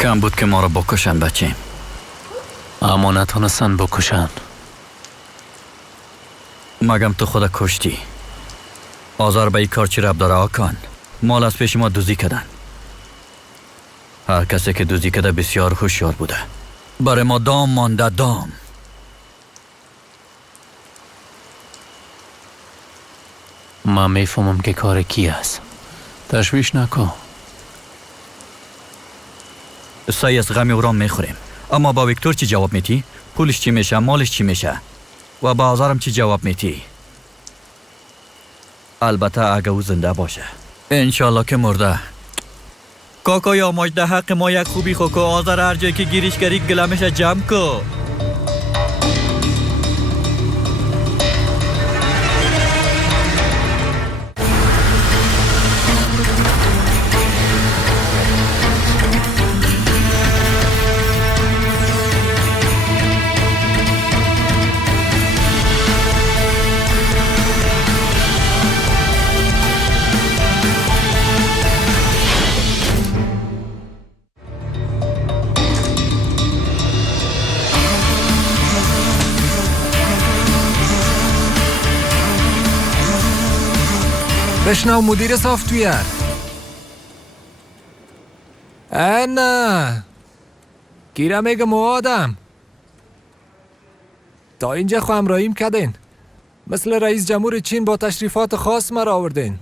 کم بود که ما رو بکشن بچه. اما نتونستن بکشن. مگم تو خود کشتی. آزار به این کار چی رب داره آکان؟ مال از پیش ما دوزی کردن. هر کسی که دوزی کرده بسیار هوشیار بوده. برای ما دام مانده دام. من میفهمم که کار کی است. تشویش نکن. سعی از غم او را میخوریم. اما با ویکتور چی جواب میتی؟ پولش چی میشه؟ مالش چی میشه؟ و با آزارم چی جواب میتی؟ البته اگه او زنده باشه. انشالله که مرده. کاکا یا مجده حق ما یک خوبی خو که آزار هر جایی که گیریش کردی گلمش جمع کو. بشنو مدیر سافتویر. نه گیرم میگه موادم تا اینجا خو همراهیم کردین. مثل رئیس جمهور چین با تشریفات خاص مرا آوردین،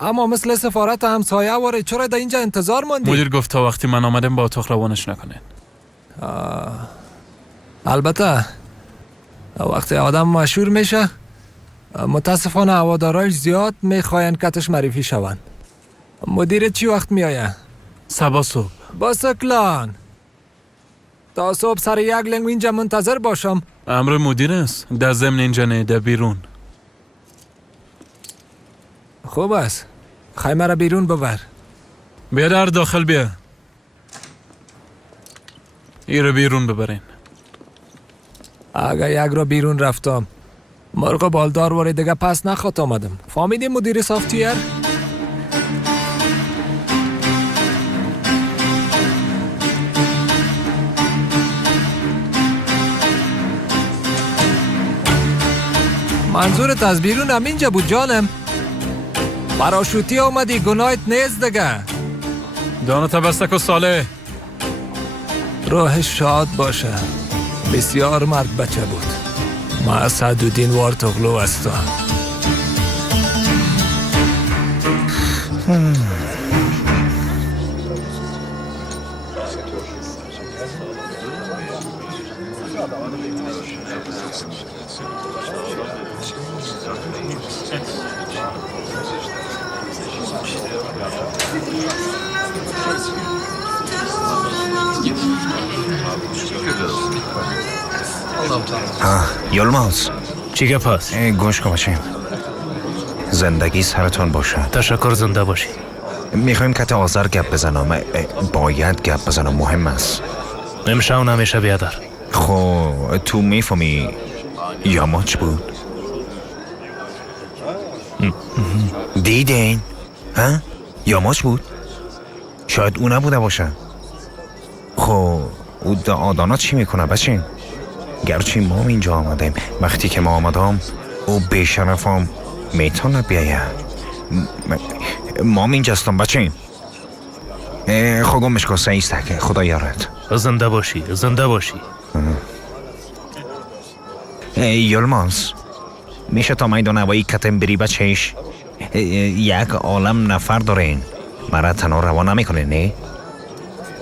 اما مثل سفارت همسایه واره چرا در اینجا انتظار ماندی؟ مدیر گفت تا وقتی من آمدم با اتاق روانش نکنین. البته وقتی آدم مشهور میشه متاسفانه هواداراش زیاد میخواین کتش معرفی شوند. مدیر چی وقت میآیه؟ صبح صبح. با سکلان تا صبح سر یک لنگ اینجا منتظر باشم. امر مدیر است. در ضمن اینجا نه، در بیرون. خوب است، خیمه را بیرون ببر. بیا در داخل بیا. ای رو بیرون ببرین. اگه یک را بیرون رفتم مرغ بالدار واره دیگه پس نخواد آمدم. فهمیدی مدیر سافتویر؟ منظورت از بیرون هم اینجا بود جانم؟ پراشوتی آمدی گناهت نیست دیگه. دانو تبستک و ساله. روح شاد باشه. بسیار مرد بچه بود. ما اسدالدین وارتوغلو هستم. یلماز چی گپ هست؟ گوش کن باشیم. زندگی سرتون باشه. تشکر، زنده باشی. میخوایم کت آزار گپ بزنم. باید گپ بزنم، مهم است. امشب و همیشه بیادر. خب تو میفهمی یاماچ بود؟ دیدین؟ ها؟ یاماچ بود؟ شاید او نبوده باشه. خب او دا آدانا چی میکنه بچین؟ گرچه ما اینجا آمدیم، وقتی که ما آمدم او بیشرفم میتونه بیایه. ما اینجا هستم بچین. خب گمش کن سیستک. خدا یارت. زنده باشی، زنده باشی. یلماز میشه تا میدان هوایی کتم بری بچهش؟ یک عالم نفر دارین، مرا تنها روان نمیکنه نه؟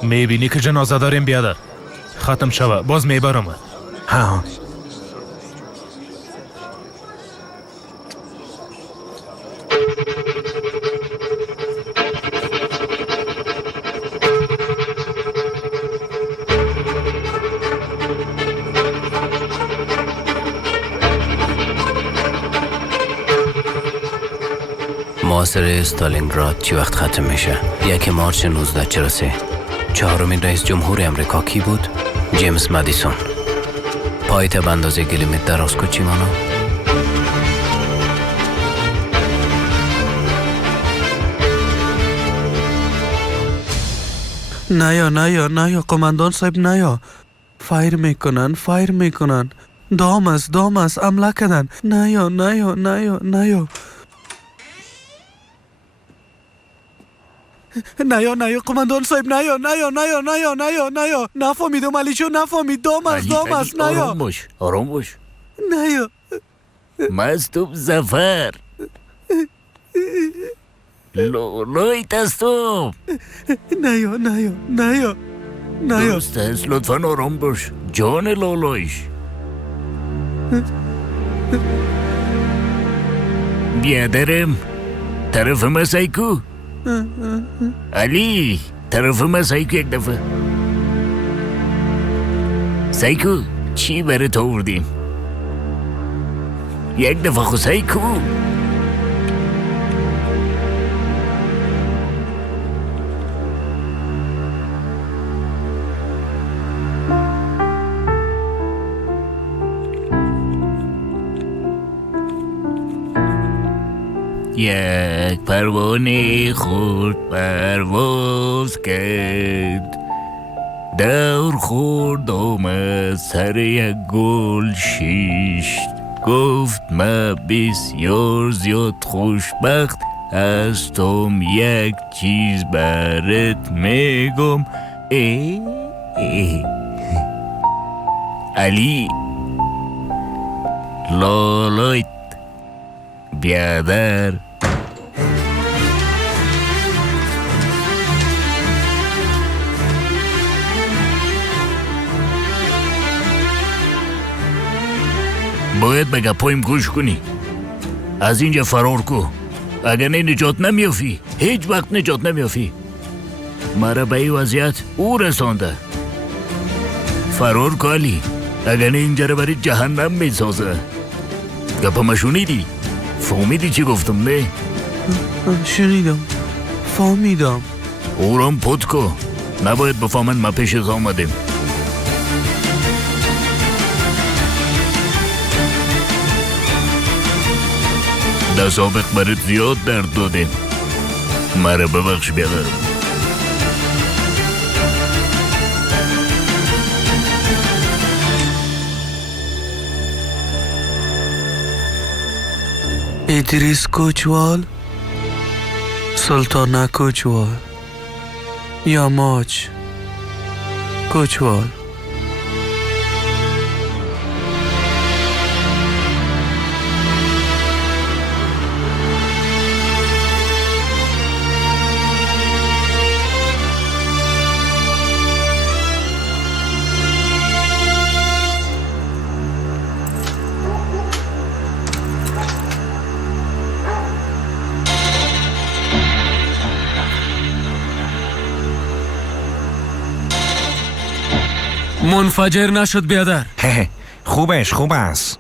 میبینی که جنازه داریم بیادر. ختم شوه باز میبرم. ها محاصره استالینگراد چی وقت ختم میشه؟ 1 مارچ 1943. 4مین رئیس جمهور امریکا کی بود؟ جیمز مدیسون. پایت به اندازه گلیمت دراز کو چی مانو؟ نیا قماندان صاحب نیا. فایر میکنن. دام است حمله کردن. نیا. نیا قماندان صاحب نیا. نفهمیدم علی جون نفهمید. دام است نیا. آرام باش. نیا. مستوب زفر. لولوی تستوب. نیا. درست است، لطفا آرام باش. جان لولویش. بیادرم طرف ما سایکو. علی طرف ما سایکو یک دفعه. سایکو چی برای تو آوردیم؟ یک دفعه خو سایکو. یک پروانه خورد پرواز کرد، دور خورد آمد سر یک گل شیشت. گفت من بسیار زیاد خوشبخت هستم، یک چیز برات میگم. علی لالایت بیادر. باید به گپایم گوش کنی. از اینجا فرار کو. اگر نه نجات نمیافی. هیچ وقت نجات نمیافی. مرا به این وضعیت او رسانده. فرار کو علی. اگر نه اینجا رو برای جهنم میسازه. گپا شنیدی؟ فهمیدی چی گفتم نه؟ شنیدم. فهمیدم. او رام پود کو. نباید بفهمن ما پیش از آمدیم. در سابق برات زیاد درد دادیم. مرا ببخش بیادر. ادریس کوچوال، سلطانه کوچوال، یاماچ کوچوال. منفجر نشد بیادر. خوب است.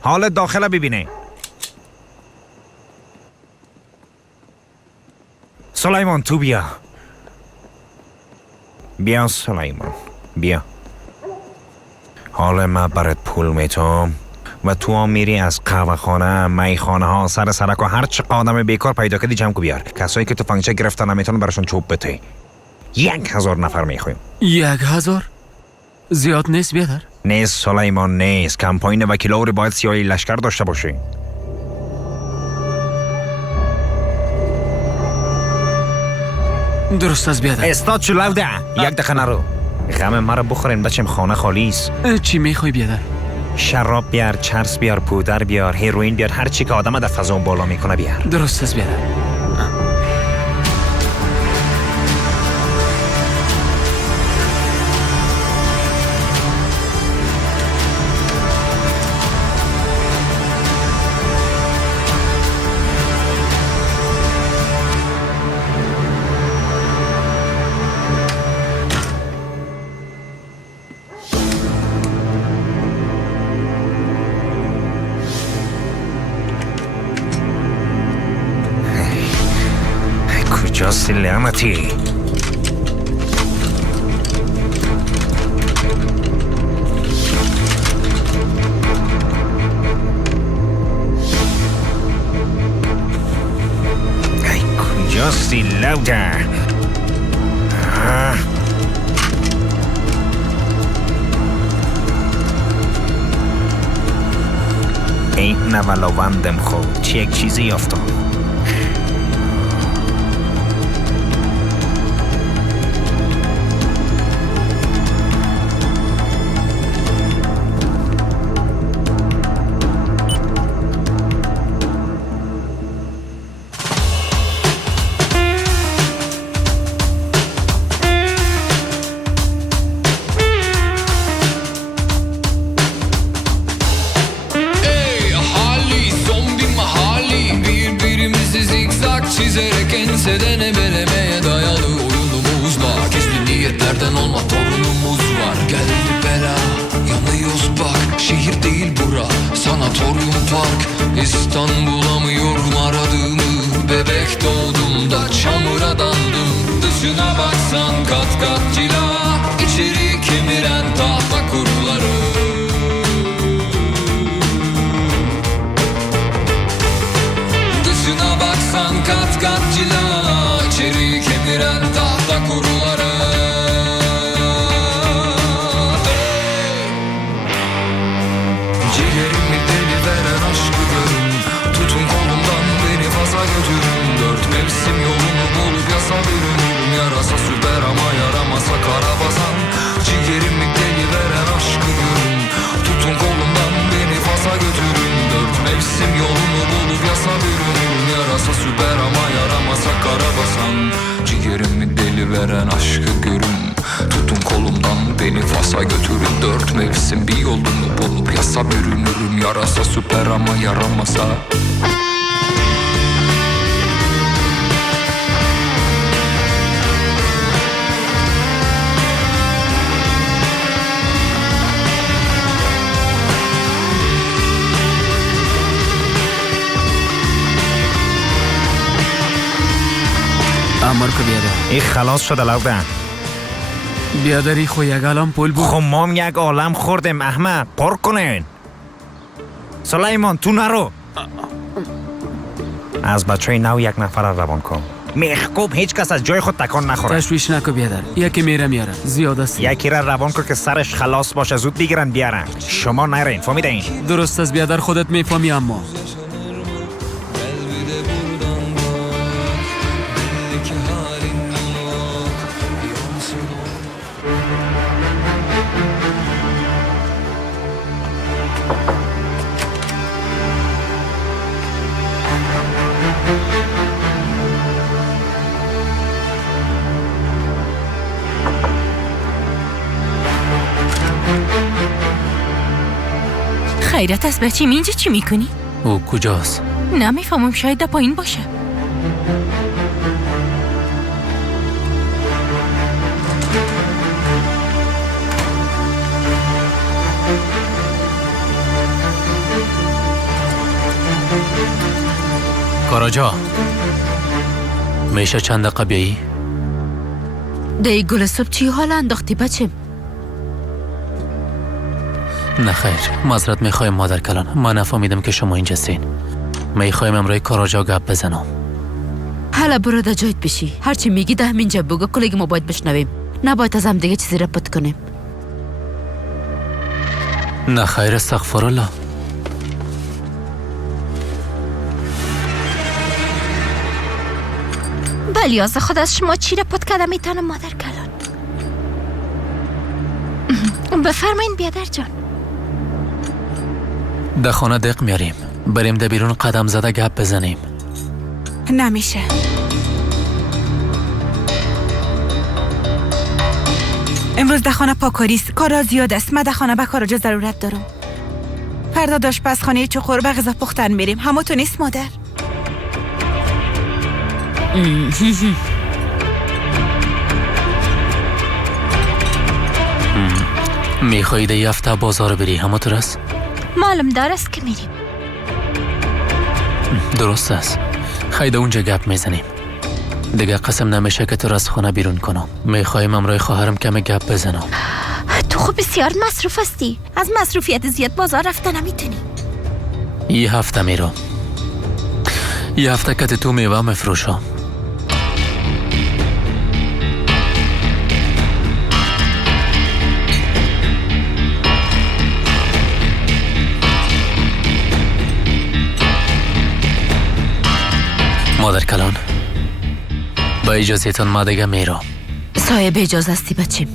حال داخل ببینه. سلیمان تو بیا سلیمان بیا. حال من برات پول میتم و تو هم میری از قهوه خانه، میخانه ها، سر سرک و هر چه آدم بیکار پیدا کردی جمع کو بیار. کسایی که تفنگچه گرفتن نمیتونن براشون چوب بده. 1000 نفر میخوایم. 1000 زیاد نیست بیادر. نیست سلیمان نیست. کمپاین وکیلوری باید سیاهی لشکر داشته باشه. درست از بیادر. استاد چو لوده. یک دقیقه نرو. غم مرا بخورین بچم، خانه خالی است. چی میخوای بیادر؟ شراب بیار، چرس بیار، پودر بیار، هیروئین بیار، هر چی که آدم در فضا بالا میکنه بیار. درست از بیادر. کجاست لعنتی؟ کجاستی لوده؟ این نولوندم خود چی یک چیزی یافتم. Çizerek enseden ebelemeye dayalı oyunumuz var. Gizli niyetlerden olma torunumuz var. Geldi bela yanıyoruz bak. Şehir değil bura sanatoryum park. İstanbul'a mı yorum aradığımı. Bebek doğduğumda çamura dandım. Dışına baksan kat kat cila. İçeri kemiren tahta kuruları. Dışına baksan kat kat cila. İçeri kemiren tahta kuruları. Ciğerimi deli veren aşkı görün. Tutun kolumdan beni faza götürün. Dört mevsim yolunu bulup yasa bürünürüm. Yarasa süper ama yaramasa karabasan. Ciğerimi deli veren aşkı görün. Tutun kolumdan beni faza götürün. Dört mevsim yolunu bulup yasa bürünürüm. Yarasa süper ama yaramasa karabasan. Ciğerimi deli veren aşkı görün. Tutun kolumdan beni Fas'a götürün. Dört mevsim bir yolunu bulup yasa bürünürüm. Yarasa süper ama yaramasa. امر کو بیادر این خلاص شده لودن. بیادری خو یک عالم پول بود. خب ما هم یک عالم خوردیم احمد. پر کنین. سلیمان تو نرو. از بچه نو یک نفر را روان کن. میخکوب هیچ کس از جای خود تکان نخوره. تشویش نکو بیادر. یکی میره میاره. زیاد است. یکی را روان کن که سرش خلاص باشه. زود بگیرن بیارن. شما نرین. فهمیدین؟ درست است بیادر خودت میفهمی اما. خیرت است بچیم اینجا چی میکنی؟ او کجاست؟ نمیفهمم شاید در پایین باشه. کاراجا میشه چند دقیقه بیایی؟ دی گل صبح چی حال انداختی بچیم؟ نه خیر معذرت میخوایم مادر کلان. ما نفهمیدم که شما اینجا سین. میخوایم امروی کاراجا گپ بزنم. حالا برو در جایت بشی. هرچی میگی ده همینجا بگو کلیگ ما باید بشنویم. نباید از هم دیگه چیزی رپت کنیم. نه خیر استغفرالله. بلی از خود از شما چی رپت کردم میتونم مادر کلان؟ بفرمایین بیادر جان. در خانه دق میاریم. بریم در بیرون قدم زده گپ بزنیم. نمیشه. امروز در خانه پاکاری است. کارا زیاد است. من در خانه به کاراجا ضرورت دارم. فردا آشپزخانه چخور به غذا پختن میریم. همتون نیست مادر؟ میخوایی ده یفته بازار بری همطور است؟ معلوم دار است که میریم. درست است. خیلی اونجا گپ میزنیم. دیگه قسم نمیشه که تو را از خانه بیرون کنم. میخوایم امروی خواهرم کمی گپ بزنم. تو خب بسیار مصروف هستی. از مصروفیت زیاد بازار رفته نمیتونی. یه هفته میرم. یه هفته که تو میوه مفروشم. مادر کلان با اجازهتان ما دیگه میرم. صاحب اجازه هستی بچیم.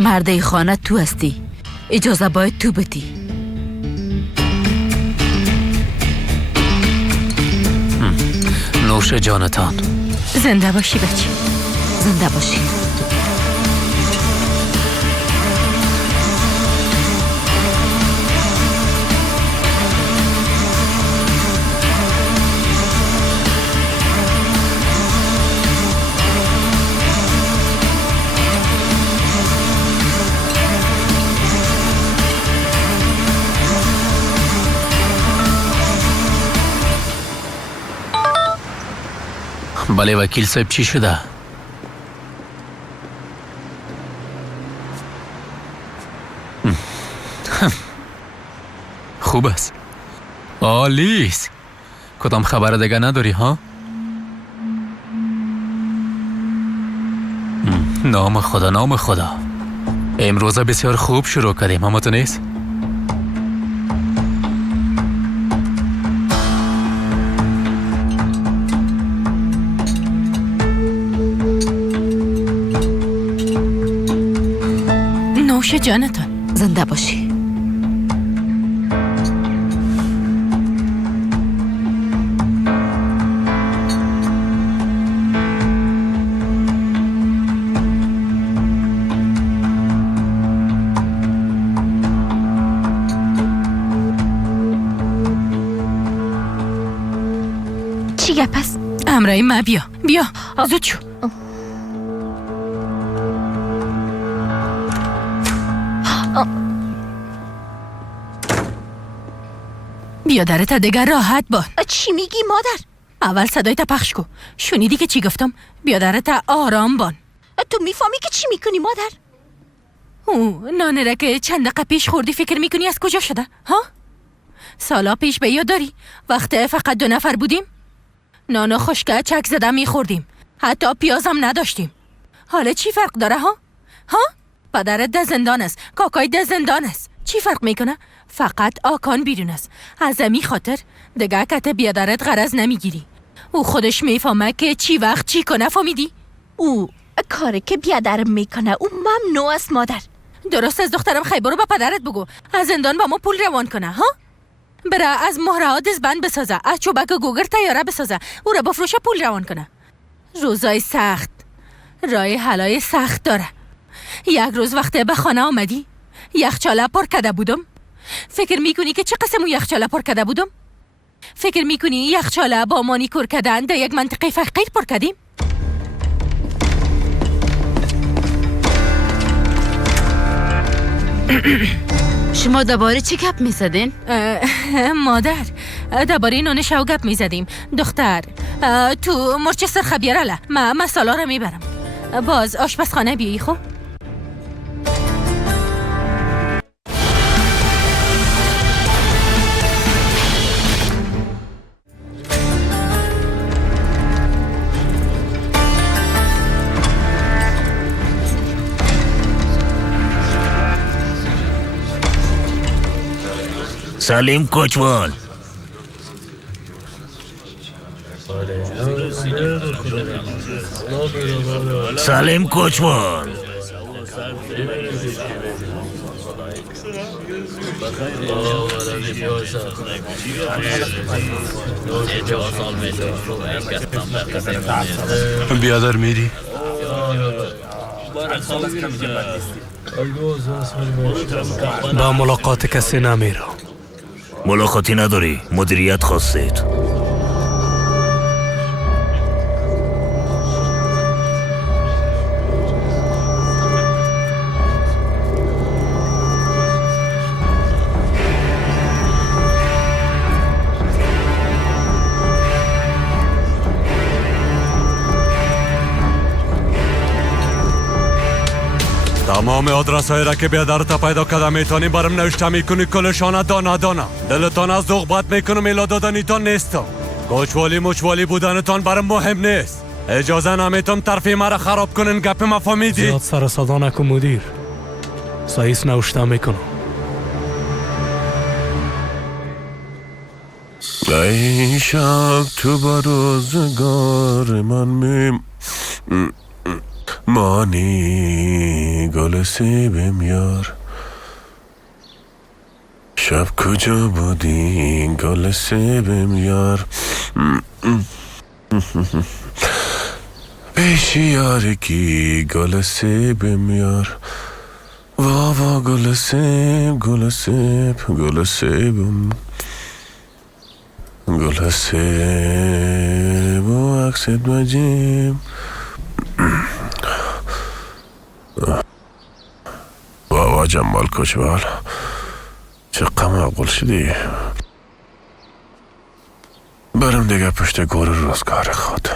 مرده خانه تو هستی. اجازه باید تو بدی. نوش جانتان. زنده باشی بچیم. زنده باشی. بله وکیل صاحب چی شده؟ خوب است. عالی است. کدام خبر دیگه نداری ها؟ نام خدا نام خدا. امروز بسیار خوب شروع کردیم، اما تو نیست؟ نوش جانتان. زنده باشی. چی گپ است؟ امرای ما بیا زود شو. بیادرت دیگر راحت با. چی میگی مادر؟ اول صدایت پخش کو. شنیدی که چی گفتم؟ بیادرت آرام بان. تو میفهمی که چی میکنی مادر؟ او نانه را که چند دقیقه پیش خوردی فکر میکنی از کجا شده؟ ها؟ سالا پیش به یاد داری؟ وقت فقط 2 نفر بودیم؟ نان خشکه چک زده میخوردیم. حتی پیازم نداشتیم. حالا چی فرق داره ها؟ پدرت ده زندان است، کاکای ده زندان است. چی فرق میکنه؟ فقط آکان بیرون است. از امی خاطر دیگه کت بیادرت غرض نمیگیری. او خودش میفهمه که چی وقت چی کنه. فهمیدی؟ او کاری که بیادرم میکنه او ممنوع است مادر. درست از دخترم خیبرو با پدرت بگو از زندان با ما پول روان کنه. ها؟ بره از مهره دزبند بسازه، از چوبک گوگر تیاره بسازه، او را بفروشه پول روان کنه. روزای سخت رای حلای سخت داره. یک روز وقتی به خانه آمدی یخچاله پر کرده بودم. فکر میکنی که چه قسمو یخچاله پر کرده بودم؟ فکر میکنی یخچاله با مانیکور کردن در یک منطقه فقیر پر کردیم؟ شما درباره چی گپ میزدین؟ مادر درباره نان شو گپ میزدیم. دختر تو مرچستر خبیراله. من مسالا رو میبرم. باز آشپزخانه بیایی. خب سلیم کوچوال. سلیم کوچوال. بیادر میری؟ با ملاقات کسی نمیرم. ملاقاتی نداری، مدیریت خواستید. تمام آدرس‌هایی را که بیادرت پیدا کرده میتونی برام نوشته میکنی کلشانه دانه دانه. دلتان از ذوق میکنم میلا دادنیتان نیستم. کوچوالی مچوالی بودنتان برام مهم نیست. اجازه نمیتم طرفی مرا خراب کنین. گپ ما فهمیدی؟ زیاد سر صدا نکن مدیر. سعیس نوشته میکنم. ای شب تو با روزگار من مانی گل سیبم یار شب کجا بودی گل سیبم یار پیش یاری کی گل سیبم یار وا گل سیب گل سیب گل سیبم گل سیب و عکست مجیم بابا جمال کشوال چقدر معقول شدی برم دیگه پشت گور روزگار خود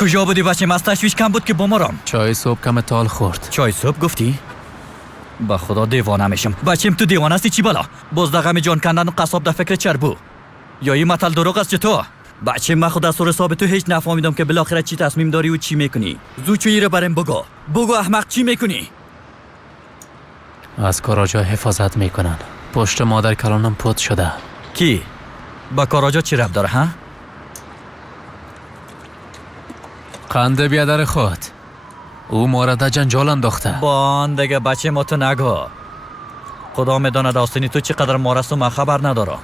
کجا بودی بچه؟ از تشویش کم بود که بمارم. چای صبح کم تال خورد. چای صبح گفتی؟ با خدا دیوانه میشم. بچیم تو دیوانه هستی چی بلا؟ بزدغم جان کندن قصاب در فکر چربو یا این مطل دروغ است چطور؟ بچه من خود از سر حساب تو هیچ نفهمیدم که بالاخره چی تصمیم داری و چی میکنی. زوچویی رو برام بگو احمق چی میکنی؟ از کاراجا حفاظت میکنن. پشت مادر کلانم پود شده. کی؟ با کاراجا چی ربط داره ها؟ قنده بیادر خود او مورد جنجال انداخته. بان دیگه بچه ما تو نگو. خدا میدونه داستانی تو چقدر مارست و من خبر ندارم.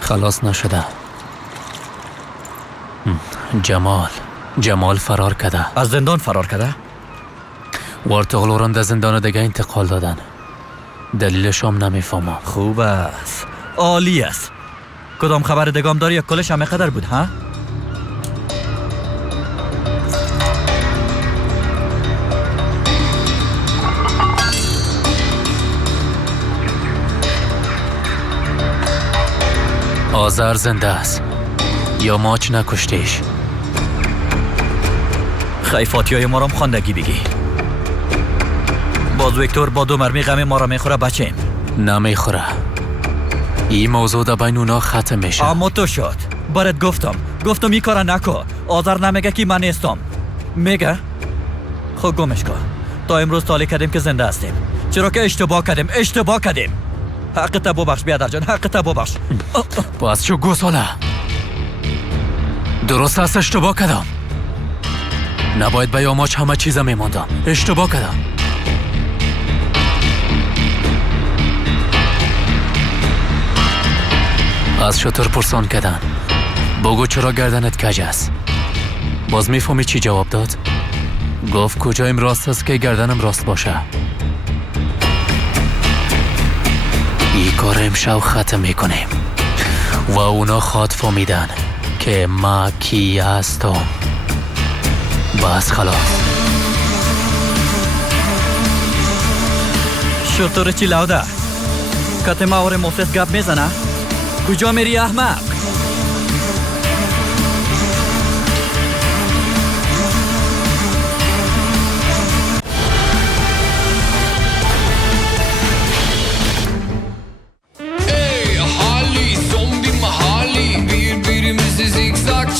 خلاص نشده. جمال فرار کرده. از زندان فرار کرده؟ وارتغلوران در زندان دیگه انتقال دادن. دلیلش هم نمیفهمم. خوب است، عالی است. کدام خبر دگام داری یا کلش همه قدر بود ها؟ آذر زنده است یا ماچ نکشتیش؟ خیفاتی های ما را خواندگی بگی. باز ویکتور با دو مرمی غم ما را میخوره بچیم. نمیخوره. این موضوع در بین اونا ختم میشه. اما تو شد برات گفتم این کارا نکن. آذر نمیگه که من نیستم. میگه خب گمش کن. تا امروز تالی کردیم که زنده هستیم. چرا که اشتباه کردیم. حقت ببخش بیادر جان، حقت ببخش. باز چو گوساله. درست است اشتباه کردم. نباید به یاماچ همه چیز میماندم. اشتباه کردم. از شطور پرسان کردن. بگو چرا گردنت کج است؟ باز میفهمی چی جواب داد؟ گفت کجایم راست است که گردنم راست باشه. این کار امشب ختم میکنیم و اونا خواد فهمیدن که ما کی هستم. بس خلاص. شطور چی لاوده؟ کت ماور مفلس گپ میزنه؟ کجا میری احمق؟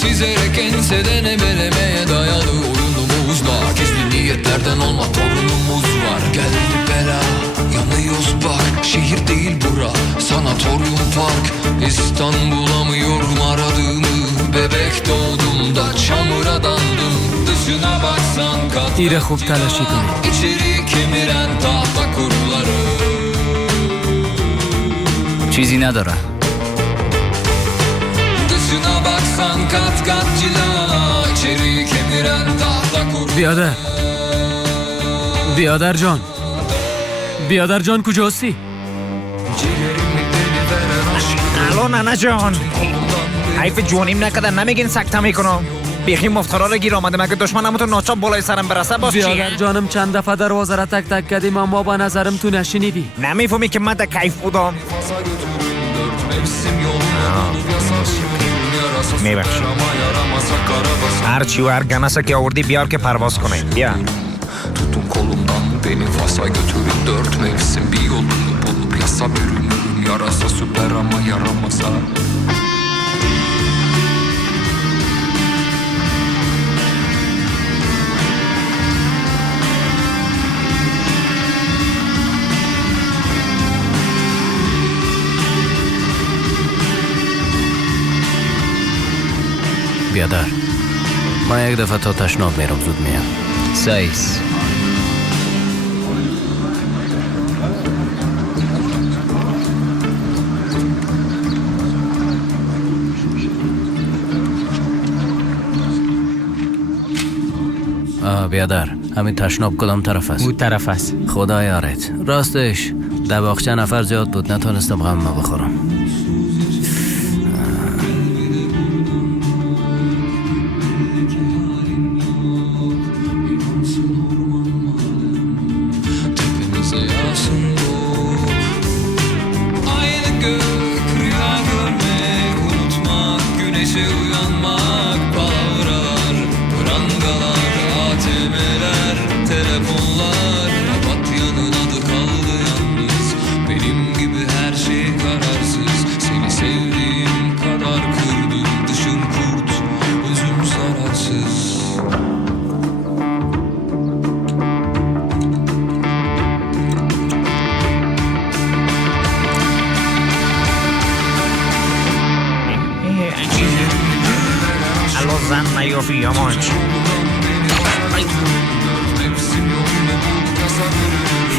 Çizerek enseden emelemeye dayalı oyunumuz var. Gizli niyetlerden olma torunumuz var. Geldi bela yanıyoruz bak. Şehir değil bura sanatoryum park. İstanbul'a mı yorum aradığımı. Bebek doğduğumda çamura dandım. Dışına baksan kat تیر خوب تلاشی کنید. İçeri kemiren tahta kuruları. چیزی نداره. Dışına baksan kat kat cila. İçeri kemiren tahta kuruları. بیادر جان کجا هستی؟ Ciğerimi deli veren aşk خدا ننه جان حیف جوانیم نکدن نمیگین سکته میکنم بیخی مفترا رو گیر آمده مگه دشمنم تو ناچاب بالای سرم برسه باز چیه؟ بیادر جانم چند دفعه دروازه را تک تک کردیم اما با نظرم تو نشنیدی. نمیفهمی که من در کیف بودم میبخشی هرچی و هر گنسه که آوردی بیار که پرواز کنه بیا Tutun kolumdan beni Fas'a götürün. Dört mevsim bir yolunu bulup yasa bürünürüm. Yarasa süper ama yaramasa. بیادر من یک دفعه تا تشناب میرم زود میام سایس بیادر همین تشناب کدام طرف است؟ او طرف است. خدا یارت راستش در باغچه نفر زیاد بود نتونستم غم بخورم Tepemize yağsın bu. Aynı gök rüya görmek, unutmak, güneşe uyanmak, palavralar, prangalar, ATM'ler, telefonlar, rabat yanın adı kaldı yalnız. Benim gibi her şey kararsız. Seni sevdiğim kadar kırdım, dışım kurt, özüm zararsız. الو زن نیافی یامانچ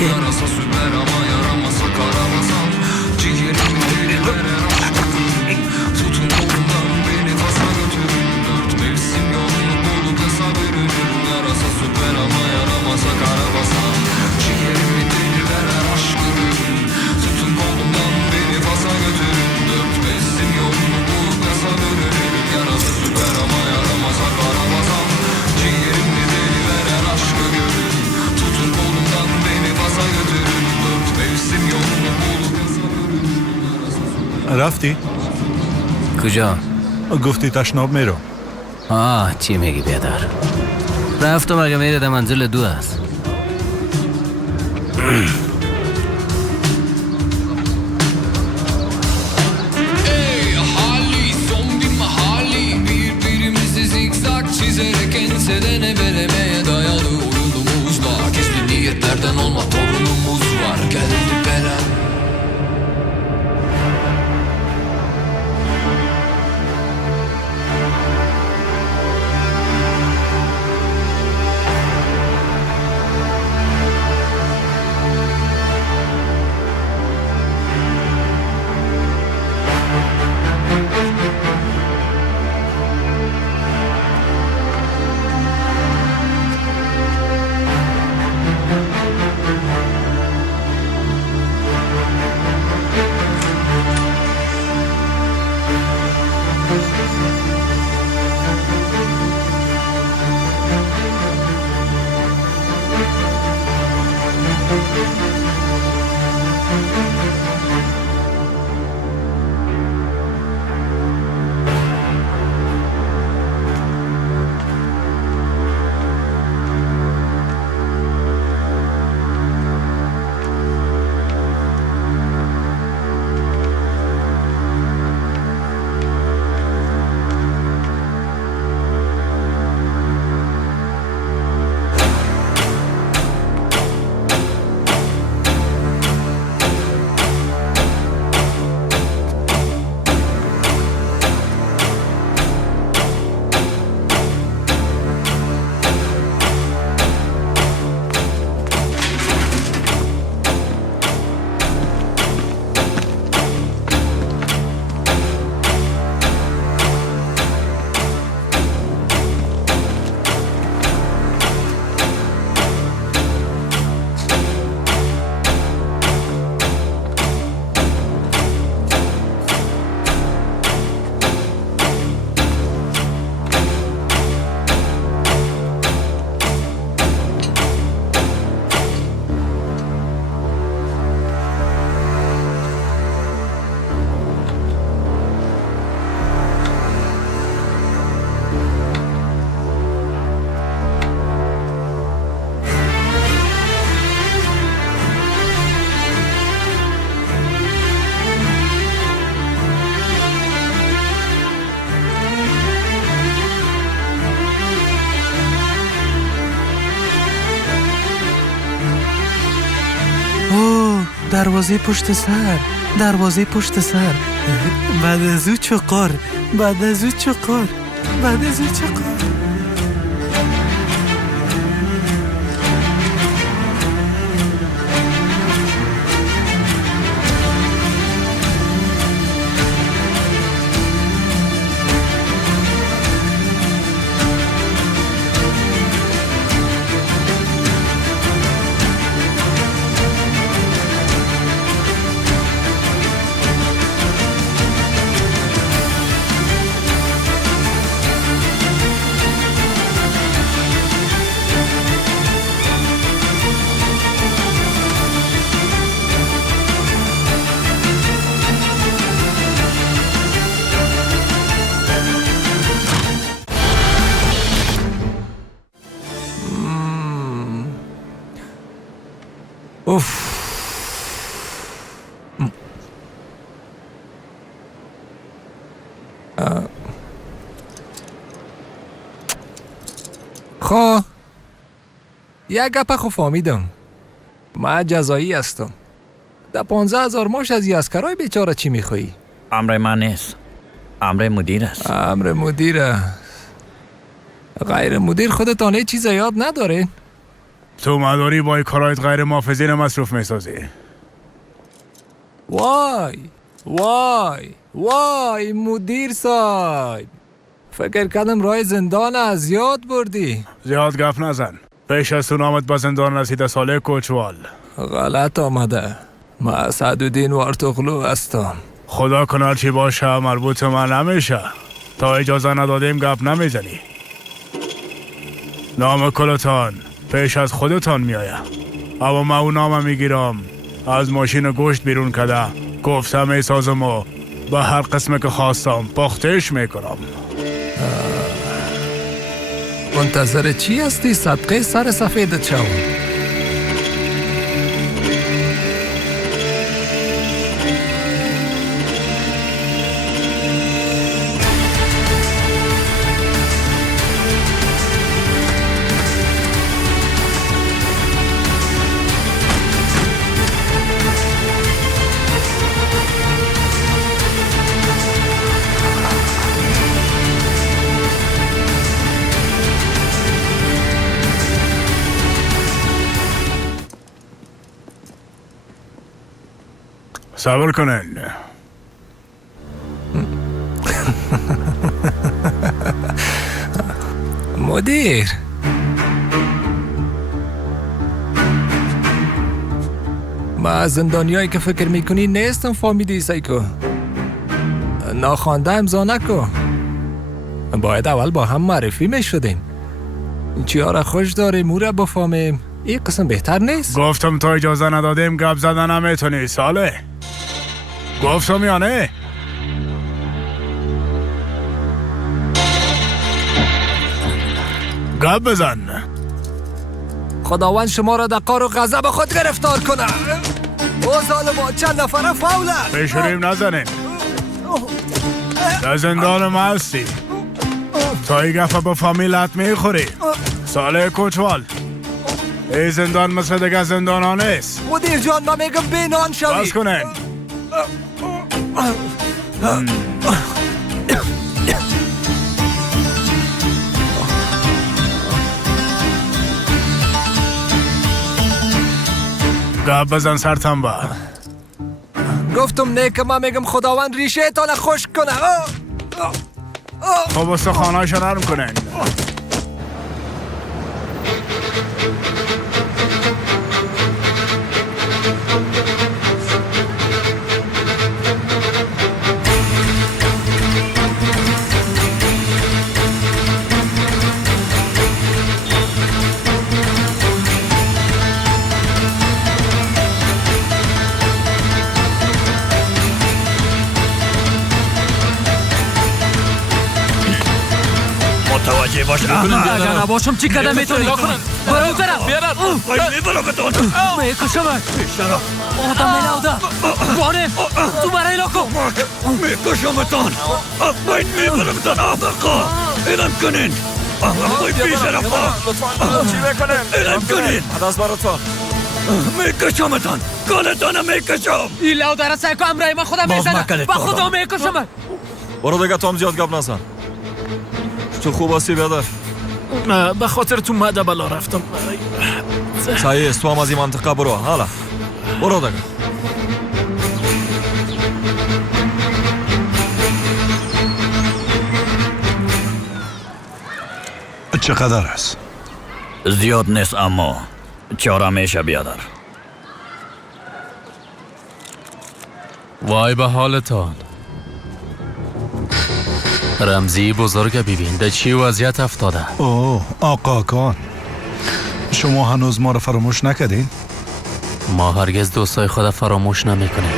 Yarasa süper ama yaramasa karabasan. Ciğerimi deli veren aşkım. Tutun kolumdan beni Fas'a götürün. Dört mevsim yolunu bulup yasa bürünürüm. Yarasa süper ama yaramasa karabasan. Ciğerimi deli veren aşkım. Tutun kolumdan beni Fas'a götürün. Dört mevsim yolunu bulup yasa bürünürüm. Yarasa süper ama yaramasa karabasan. Ciğerimi deli veren aşkı görün. Tutun kolumdan beni Fas'a götürün. Dört mevsim yolunu bulup yasa bürünürüm. رفتی؟ کجا؟ گفتی تشناب میرو چی میگی بیادر؟ رفتم اگه میره در منزل دو است Ey ahali, son bir mahali. Birbirimizi zikzak çizerek enseden ebelemeye dayalı oyunumuzda. Gizli niyetlerden olma torunumuz var. Geldi bela. دروازه پشت سر، دروازه پشت سر. بعد از او چقار، بعد از او چقار، بعد از او چقار. اوف. خو یک گپ خو فهمیدم. ما جزایی هستم. ده 15,000 ماش از یاسکرای بیچاره چی میخوایی؟ امر من نیست، امر مدیر است. امر مدیره. غیر مدیر خودتان هیچ چیز یاد نداره؟ تو مداری با کارایت غیر محافظین مصروف میسازی. وای وای وای مدیر صاحب، فکر کردم راه زندان از یاد بردی. زیاد گپ نزن. پیش از تو نامت به زندان رسیده ساله کوچوال. غلط آمده. ما اسدالدین وارتوغلو هستم. خدا کنار چی باشه مربوط من نمیشه. تا اجازه ندادیم گپ نمیزنی. نام کلتان پیش از خودتان میایه. اما من اون نام میگیرم. از ماشین گوشت بیرون کده گفتم میسازم و به هر قسم که خواستم پختش میکنم. منتظر چی هستی؟ صدقه سر سفیدت شو. صبر کنن. مدیر ما از زندانیایی که فکر میکنی نیستم فامیلی سایکو. ناخوانده امضا نکن. باید اول با هم معرفی میشدیم. چیا را خوش داره مو را بفهمیم. این قسم بهتر نیست؟ گفتم تا اجازه ندادیم گپ زدن نمیتونی ساله. گفتم یا نه؟ گپ بزن. خداوند شما را در قار و غضب خود گرفتار کنه. او ظالما چند نفره فوله. بشوریم نزنیم. در زندان ما هستی. تا ای گفه با فامیلت میخوری. ساله کوچوال. ای زندان مثل دیگه زندان ها نیست. مدیر جان ما میگم بینان شوی. بس کنین. گپ بزن سرتم با. گفتم نه که ما میگم خداوند ریشه تان خوش کنه. خب استخوانهاشو نرم کنین. متوجه باش احمد. اگر نباشم چی کده میتونی؟ برو اون طرف. میبرم کتون. میکشم. آدم ملوده. بانه تو برای لاکو. میکشم تان. باید میبرم تان آبقا. ایران کنین. باید بیشرفا. چی بکنیم؟ ایران کنین. دست براتون. میکشمتان گلتان میکشم. این لو در سعی که امرای من خودم میزنم مکلت با بابا. خدا میکشم. برو دیگه تو هم زیاد گپ نزن. تو خوب هستی بیادر؟ به خاطر تو مده بلا رفتم. صحیح است، تو هم از این منطقه برو. حالا برو دیگه. چقدر است؟ زیاد نیست اما چاره میشه بیادر. وای به حالتان. رمزی بزرگ ببین در چی وضعیت افتاده. اوه آقا کان، شما هنوز ما رو فراموش نکردین؟ ما هرگز دوستای خود فراموش نمیکنیم.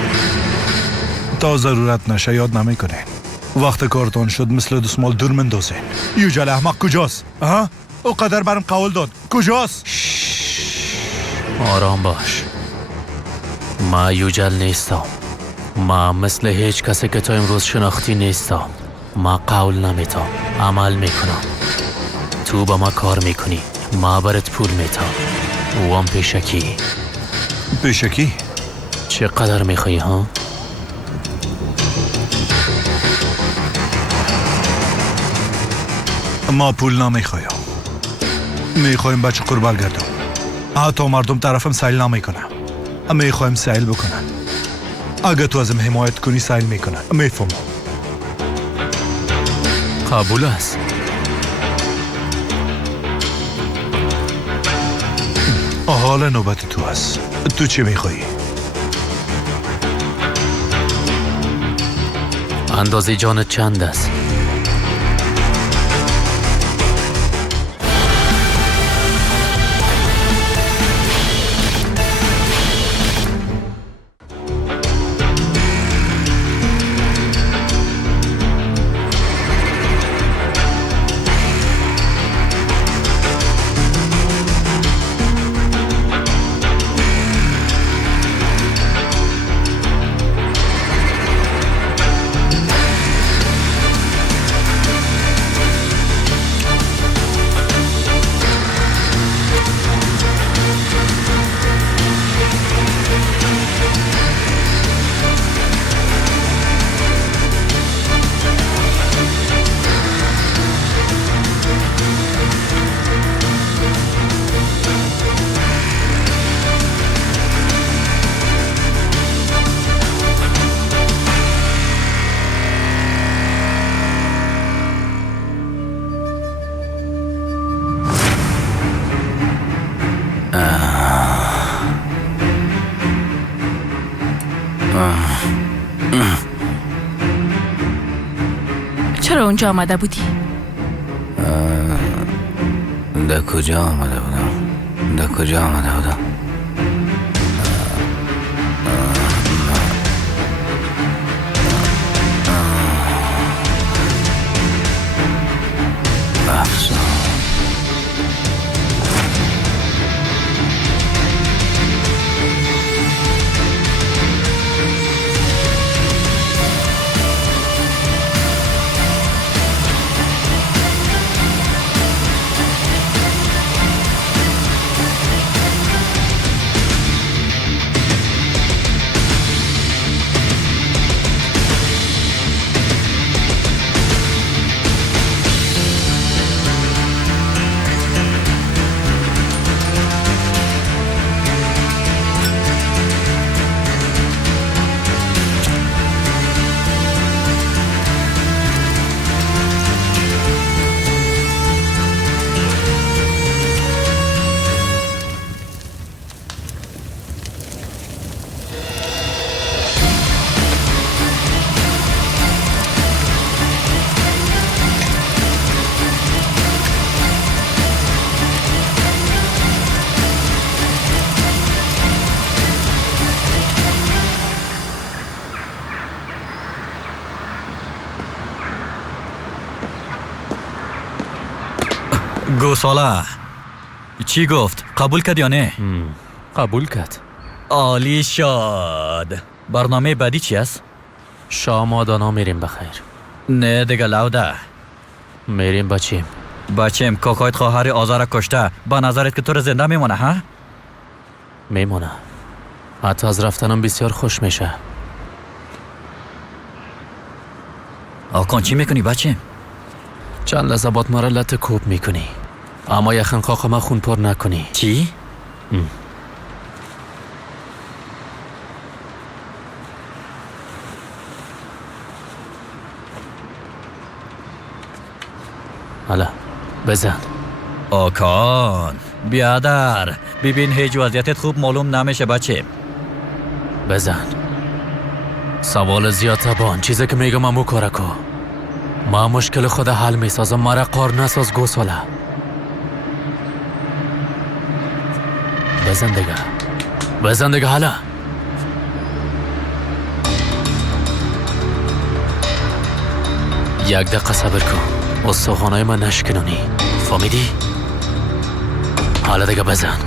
تا ضرورت نشه یاد نمیکنین. وقت کارتون شد مثل دستمال دور مندازین. یوجل احمق کجاست؟ ها؟ او قدر برم قول داد کجاست؟ آرام باش. ما یوجل نیستم. ما مثل هیچ کسی که تا امروز شناختی نیستم. ما قول نمیتم، عمل میکنم. تو با ما کار میکنی، ما برات پول میتم. وام پیشکی. پیشکی؟ چقدر میخوایی ها؟ ما پول نمیخوایم. میخوایم بچه قربال گردم. حتی مردم طرفم سیل نمیکنم. میخوایم سیل بکنن. اگه تو ازم حمایت کنی سیل میکنن. میفهمم. قبول است. حالا نوبت تو است. تو چی میخوایی؟ اندازه جانت چند است؟ چرا اونجا آمده بودی؟ در کجا آمده بودم؟ افسان. گوساله چی گفت؟ قبول کرد یا نه؟ قبول کرد. عالی شد. برنامه بعدی چی است؟ شامادانا میریم بخیر. نه دیگه لوده. میریم بچیم کاکایت خواهر آزار کشته. با نظرت که تو رو زنده میمونه ها؟ میمونه. حتی از رفتنم بسیار خوش میشه. آکان چی میکنی بچه؟ چند لحظه بعد مرا لط کوب میکنی، اما یخن خاک ما خون پر نکنی. چی؟ حالا بزن. آکان بیادر، ببین هیچ وضعیتت خوب معلوم نمیشه بچه. بزن. سوال زیاد تبان. چیزی که میگم امو کارکو. ما مشکل خود حل میسازم. مرا قار نساز گوساله. بزن دیگه. بزن دیگه حالا. یک دقیقه صبر کن. استخوانای من نشکنونی. فهمیدی؟ حالا دیگه بزن.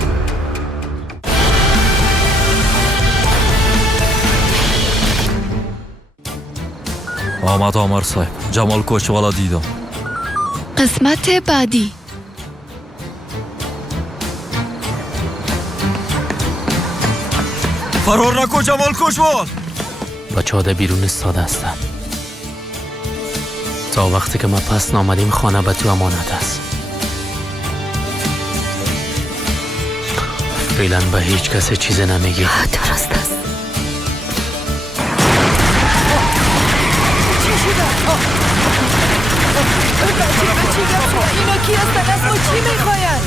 آمد آمر صاحب، جمال کوچوالا دیدم. قسمت بعدی. فرار نکن جمال کوچوال. بچه ها بیرون استاده هستن. تا وقتی که ما پس نامدیم خانه به تو امانت است. فعلا به هیچ کسی چیز نمیگی. درست است. اینا کی هستن؟ از ما چی میخواین؟